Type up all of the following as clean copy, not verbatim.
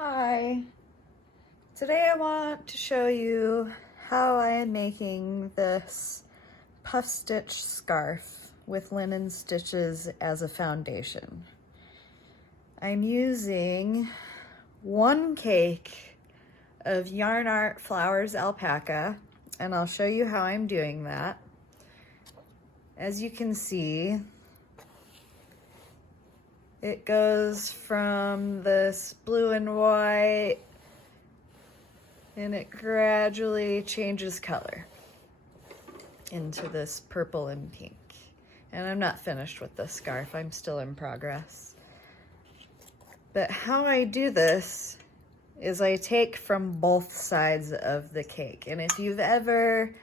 Hi, today I want to show you how I am making this puff stitch scarf with linen stitches as a foundation. I'm using 1 cake of YarnArt Flowers Alpaca, and I'll show you how I'm doing that. As you can see, it goes from this blue and white and it gradually changes color into this purple and pink. And I'm not finished with this scarf, I'm still in progress. But how I do this is I take from both sides of the cake. And if you've ever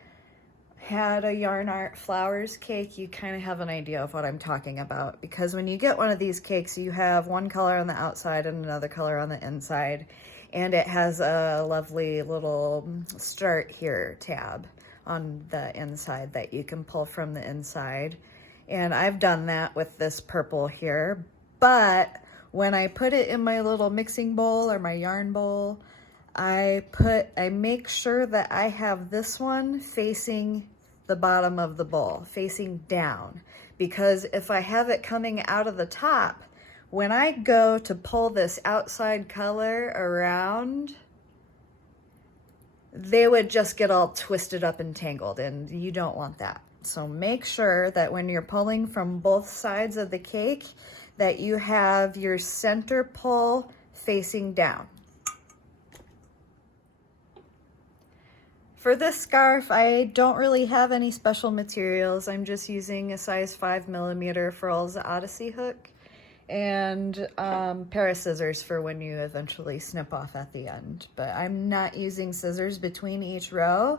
had a YarnArt flowers cake, you kind of have an idea of what I'm talking about, because when you get one of these cakes, you have one color on the outside and another color on the inside, and it has a lovely little start here tab on the inside that you can pull from the inside. And I've done that with this purple here, but when I put it in my little mixing bowl or my yarn bowl, I make sure that I have this one facing the bottom of the bowl, facing down, because if I have it coming out of the top, when I go to pull this outside color around, they would just get all twisted up and tangled, and you don't want that. So make sure that when you're pulling from both sides of the cake, that you have your center pull facing down. For this scarf, I don't really have any special materials. I'm just using a size 5mm Furls Odyssey hook and a pair of scissors for when you eventually snip off at the end. But I'm not using scissors between each row.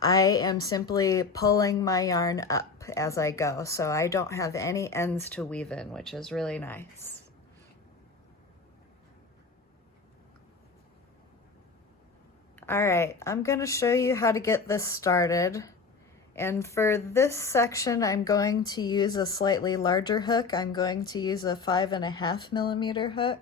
I am simply pulling my yarn up as I go, so I don't have any ends to weave in, which is really nice. All right, I'm gonna show you how to get this started. And for this section, I'm going to use a slightly larger hook. I'm going to use a 5.5mm hook.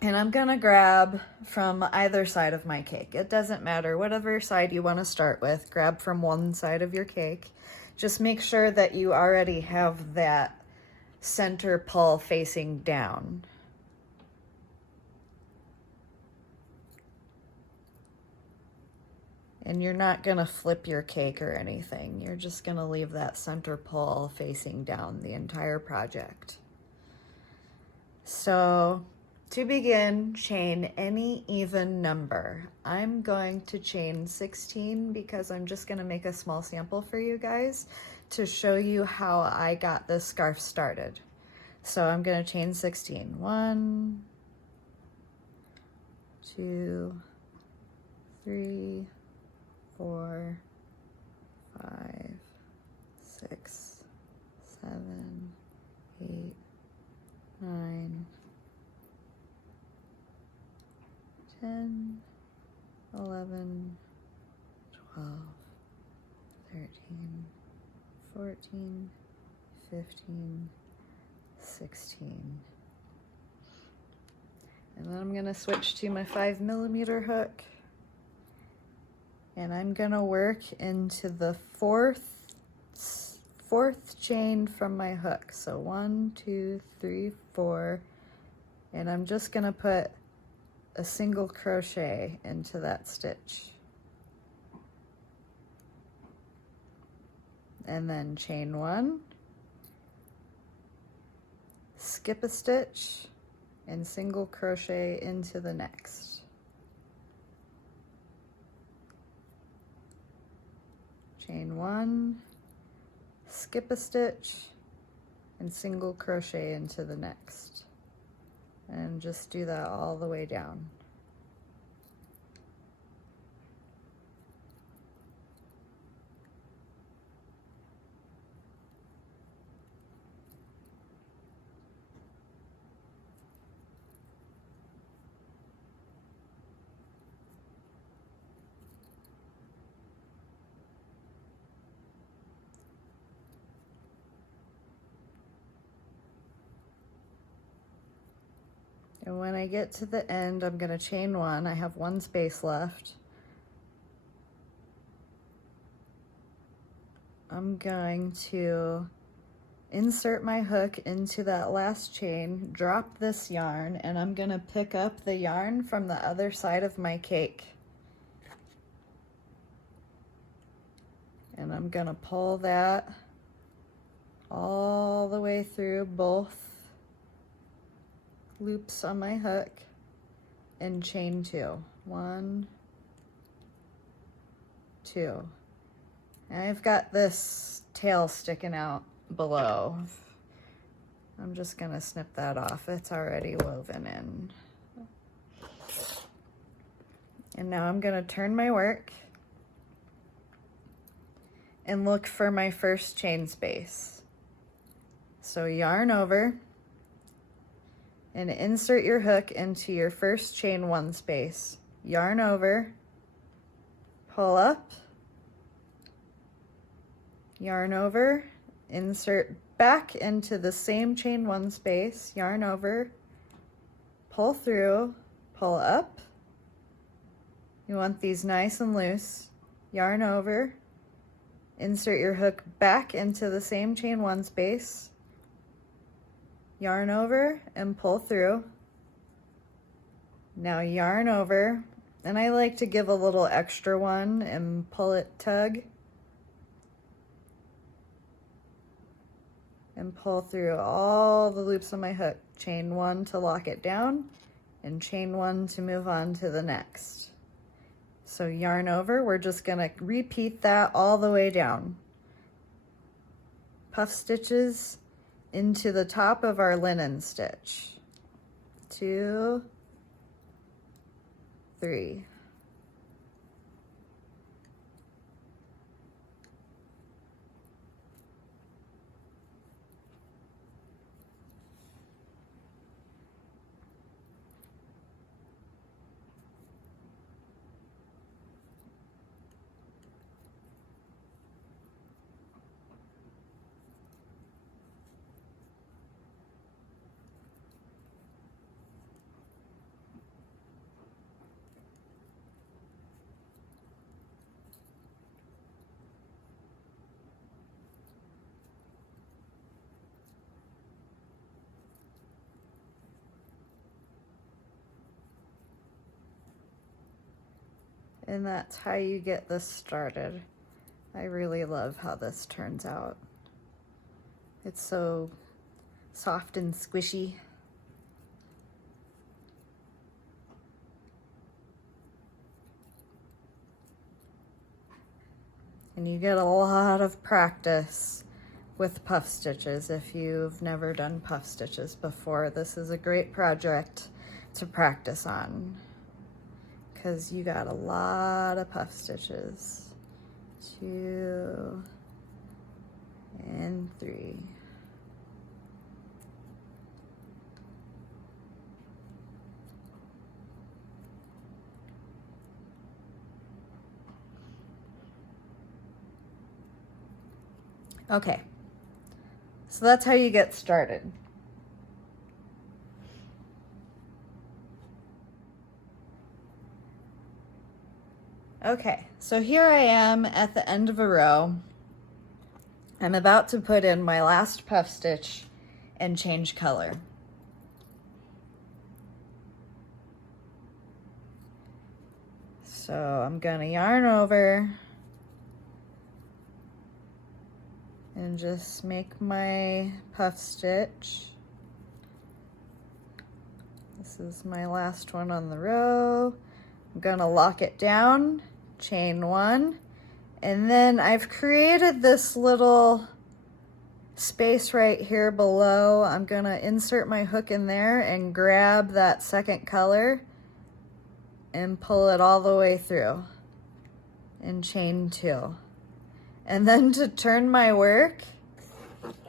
And I'm gonna grab from either side of my cake. It doesn't matter, whatever side you wanna start with, grab from one side of your cake. Just make sure that you already have that center pull facing down. And you're not gonna flip your cake or anything. You're just gonna leave that center pull facing down the entire project. So to begin, chain any even number. I'm going to chain 16 because I'm just gonna make a small sample for you guys to show you how I got this scarf started. So I'm gonna chain 16. 1, 2, 3, 4, 5, 6, 7, 8, 9, 10, 11, 12, 13, 14, 15, 16. And then I'm gonna switch to my 5mm hook. And I'm gonna work into the fourth chain from my hook. So 1, 2, 3, 4, and I'm just gonna put a single crochet into that stitch. And then chain 1, skip a stitch, and single crochet into the next. Chain 1, skip a stitch, and single crochet into the next. And just do that all the way down. And when I get to the end, I'm gonna chain one. I have one space left. I'm going to insert my hook into that last chain, drop this yarn, and I'm gonna pick up the yarn from the other side of my cake. And I'm gonna pull that all the way through both loops on my hook and chain two. 1, 2. And I've got this tail sticking out below. I'm just gonna snip that off. It's already woven in. And now I'm gonna turn my work and look for my first chain space. So yarn over and insert your hook into your first chain one space. Yarn over, pull up, yarn over, insert back into the same chain one space, yarn over, pull through, pull up. You want these nice and loose. Yarn over, insert your hook back into the same chain one space, yarn over and pull through. Now yarn over, and I like to give a little extra one and pull it, tug, and pull through all the loops on my hook. Chain one to lock it down and chain one to move on to the next. So yarn over, we're just gonna repeat that all the way down. Puff stitches into the top of our linen stitch. 2, 3. And that's how you get this started. I really love how this turns out. It's so soft and squishy. And you get a lot of practice with puff stitches. If you've never done puff stitches before, this is a great project to practice on, because you got a lot of puff stitches. 2 and 3. Okay, so that's how you get started. Okay, so here I am at the end of a row. I'm about to put in my last puff stitch and change color. So I'm gonna yarn over and just make my puff stitch. This is my last one on the row. I'm gonna lock it down, chain one, and then I've created this little space right here below. I'm gonna insert my hook in there and grab that second color and pull it all the way through and chain two. And then to turn my work,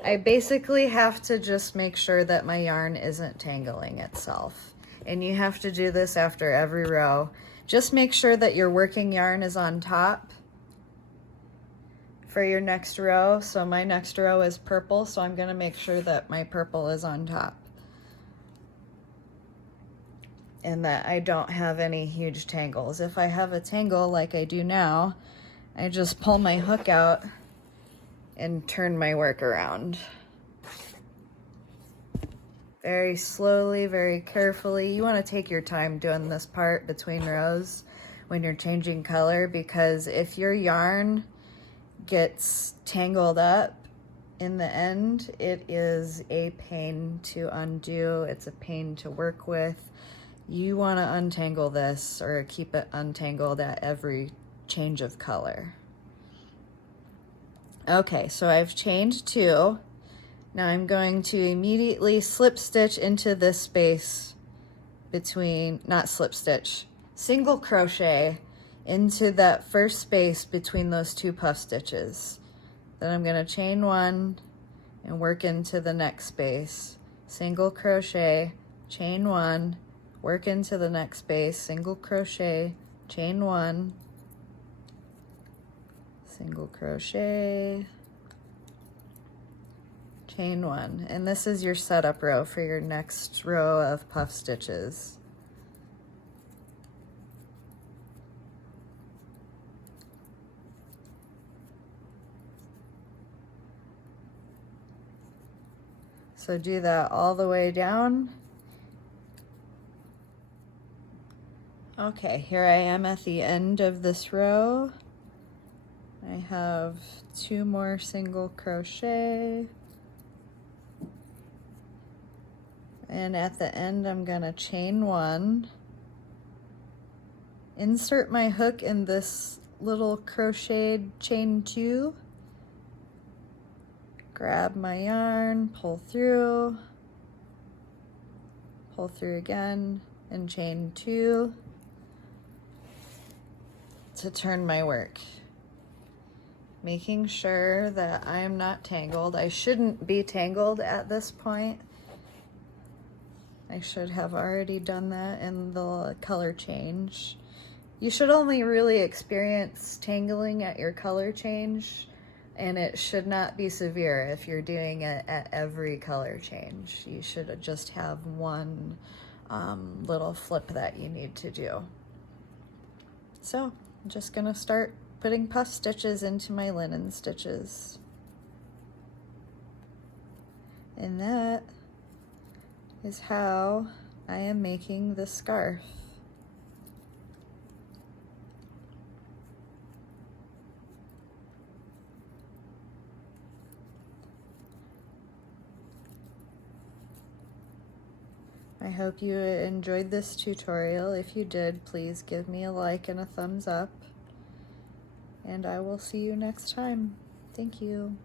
I basically have to just make sure that my yarn isn't tangling itself. And you have to do this after every row. Just make sure that your working yarn is on top for your next row. So my next row is purple, so I'm gonna make sure that my purple is on top. and that I don't have any huge tangles. If I have a tangle like I do now, I just pull my hook out and turn my work around. Very slowly, very carefully. You want to take your time doing this part between rows when you're changing color, because if your yarn gets tangled up in the end, it is a pain to undo. It's a pain to work with. You want to untangle this or keep it untangled at every change of color. Okay, so I've chained 2. Now I'm going to immediately slip stitch into this space between, not slip stitch, single crochet into that first space between those 2 puff stitches. Then I'm going to chain 1 and work into the next space. Single crochet, chain 1, work into the next space, single crochet, chain 1, single crochet, chain 1. And this is your setup row for your next row of puff stitches. So do that all the way down. Okay, here I am at the end of this row. I have 2 more single crochet. And at the end, I'm gonna chain 1. Insert my hook in this little crocheted chain 2. Grab my yarn, pull through again, and chain 2 to turn my work. Making sure that I am not tangled. I shouldn't be tangled at this point. I should have already done that in the color change. You should only really experience tangling at your color change, and it should not be severe if you're doing it at every color change. You should just have one little flip that you need to do. So I'm just gonna start putting puff stitches into my linen stitches. And that is how I am making the scarf. I hope you enjoyed this tutorial. If you did, please give me a like and a thumbs up. And I will see you next time. Thank you.